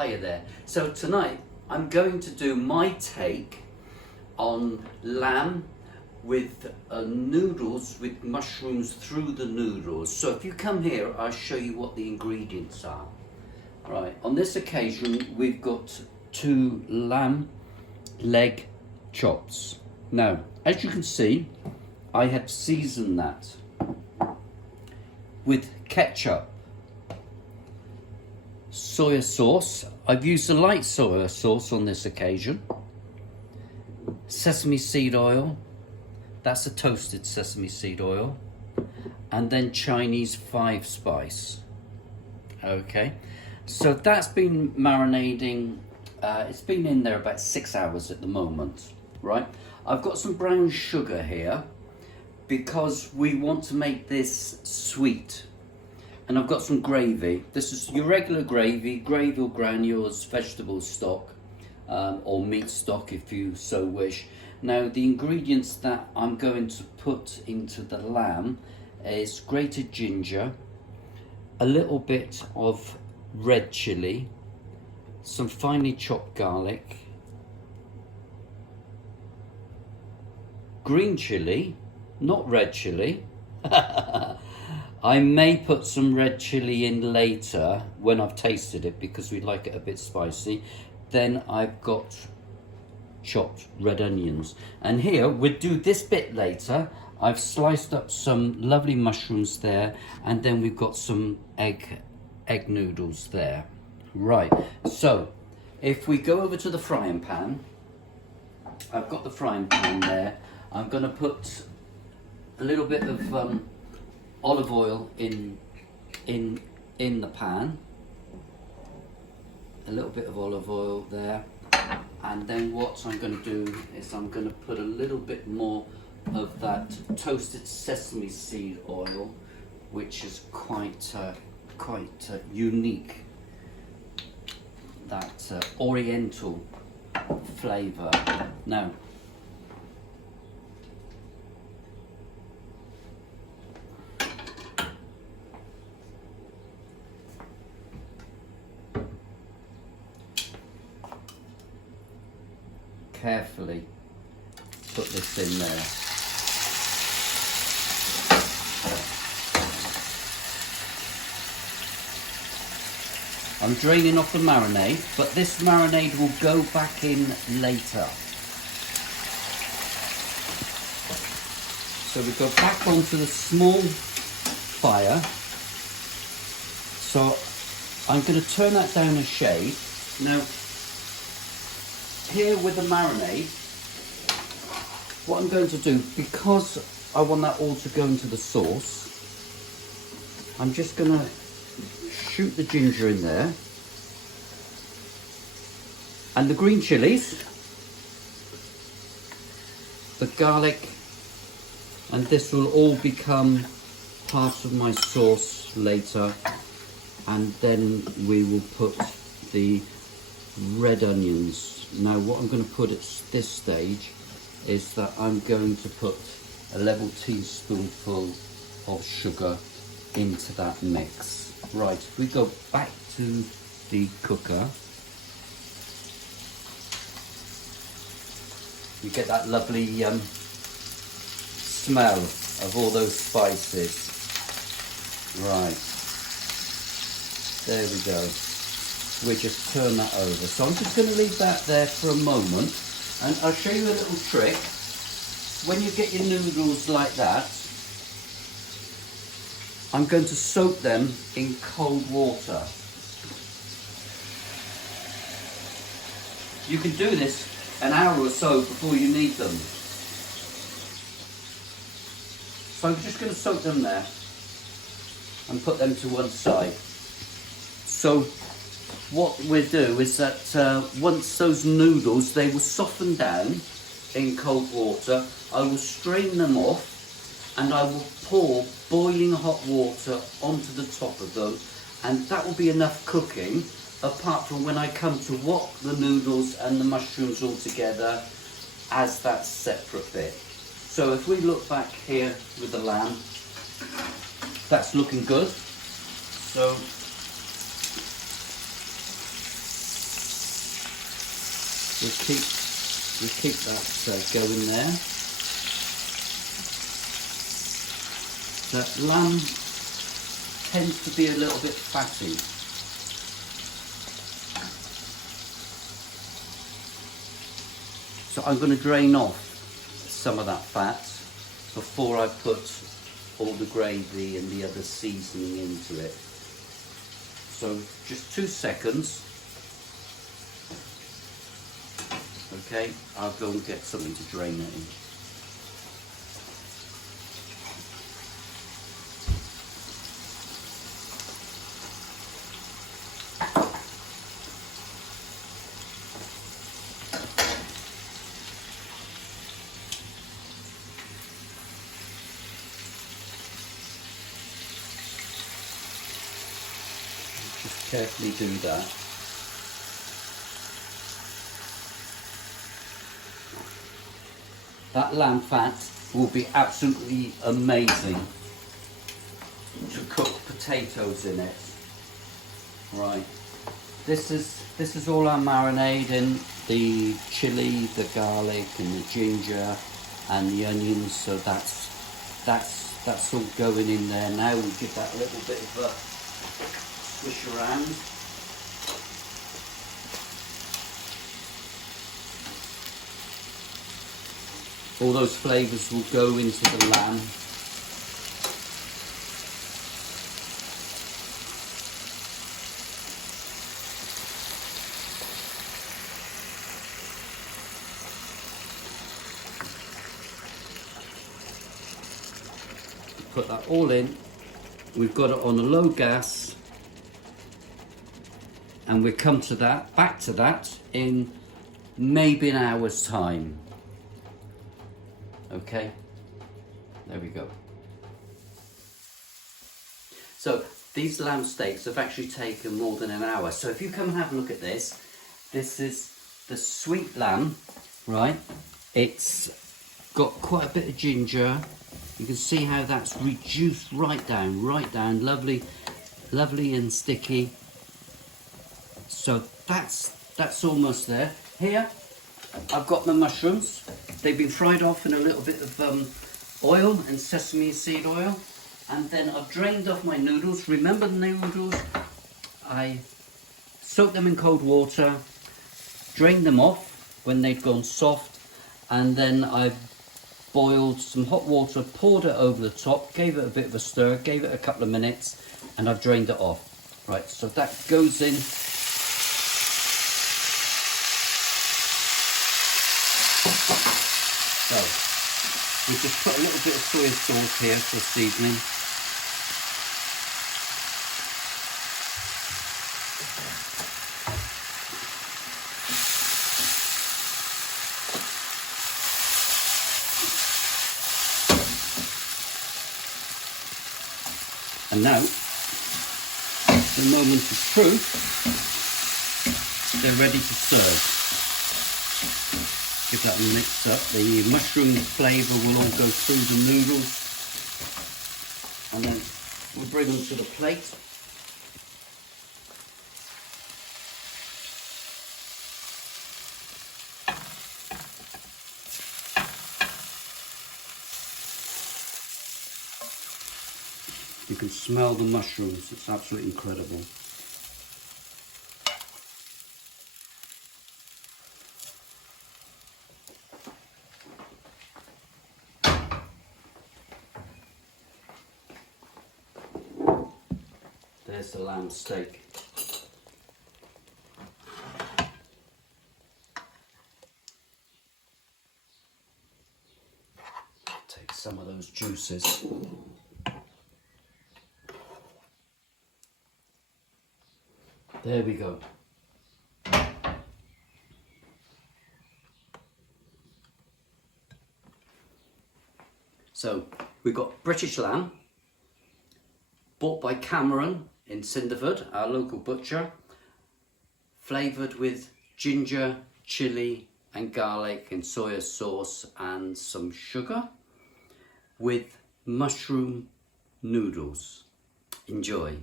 Hiya there. So tonight I'm going to do my take on lamb with noodles with mushrooms through the noodles. So if you come here, I'll show you what the ingredients are. Right, on this occasion we've got 2 lamb leg chops. Now, as you can see, I have seasoned that with ketchup, soya sauce. I've used a light soya sauce on this occasion. Sesame seed oil, that's a toasted sesame seed oil, and then Chinese 5 spice. Okay, so that's been marinating. It's been in there about 6 hours at the moment, right? I've got some brown sugar here because we want to make this sweet. And I've got some gravy. This is your regular gravy or granules, vegetable stock, or meat stock if you so wish. Now the ingredients that I'm going to put into the lamb is grated ginger, a little bit of red chilli, some finely chopped garlic, green chilli, not red chilli. I may put some red chilli in later when I've tasted it because we like it a bit spicy. Then I've got chopped red onions. And here, we'll do this bit later. I've sliced up some lovely mushrooms there, and then we've got some egg noodles there. Right, so if we go over to the frying pan, I've got the frying pan there. I'm going to put a little bit of olive oil in the pan, a little bit of olive oil there, and then what I'm going to do is I'm going to put a little bit more of that toasted sesame seed oil, which is quite unique, that oriental flavour. Now, carefully put this in there. I'm draining off the marinade, but this marinade will go back in later. So we go back onto the small fire. So I'm going to turn that down a shade. Now, here with the marinade, what I'm going to do, because I want that all to go into the sauce, I'm just going to shoot the ginger in there and the green chilies, the garlic, and this will all become part of my sauce later. And then we will put the red onions. Now what I'm going to put at this stage is that I'm going to put a level teaspoonful of sugar into that mix. Right, if we go back to the cooker, you get that lovely smell of all those spices. Right, there we go. We just turn that over. So I'm just going to leave that there for a moment, and I'll show you a little trick. When you get your noodles like that, I'm going to soak them in cold water. You can do this an hour or so before you need them. So I'm just going to soak them there and put them to one side. So what we'll do is that once those noodles, they will soften down in cold water, I will strain them off and I will pour boiling hot water onto the top of those, and that will be enough cooking, apart from when I come to wok the noodles and the mushrooms all together as that separate bit. So if we look back here with the lamb, that's looking good. So we'll keep that going there. The lamb tends to be a little bit fatty. So I'm going to drain off some of that fat before I put all the gravy and the other seasoning into it. So just 2 seconds. Okay, I'll go and get something to drain it in. Just carefully do that. That lamb fat will be absolutely amazing to cook potatoes in it. Right. This is all our marinade in the chili, the garlic, and the ginger, and the onions. So that's all going in there now. We give that a little bit of a swish around. All those flavours will go into the lamb. Put that all in. We've got it on a low gas, and we'll come to that, back to that in maybe an hour's time. Okay, there we go. So these lamb steaks have actually taken more than an hour. So if you come and have a look at this, this is the sweet lamb, right? It's got quite a bit of ginger. You can see how that's reduced right down, lovely, lovely and sticky. So that's almost there. Here, I've got my mushrooms. They've been fried off in a little bit of oil and sesame seed oil. And then I've drained off my noodles. Remember the noodles? I soaked them in cold water, drained them off when they'd gone soft, and then I boiled some hot water, poured it over the top, gave it a bit of a stir, gave it a couple of minutes, and I've drained it off. Right, so that goes in. So, we just put a little bit of soy sauce here for seasoning. And now, the moment of truth, they're ready to serve. Give that a mix up. The mushroom flavour will all go through the noodles. And then we'll bring them to the plate. You can smell the mushrooms, it's absolutely incredible. There's the lamb steak. Take some of those juices. There we go. So we've got British lamb, bought by Cameron in Cinderford, our local butcher, flavoured with ginger, chilli and garlic and soya sauce and some sugar, with mushroom noodles. Enjoy.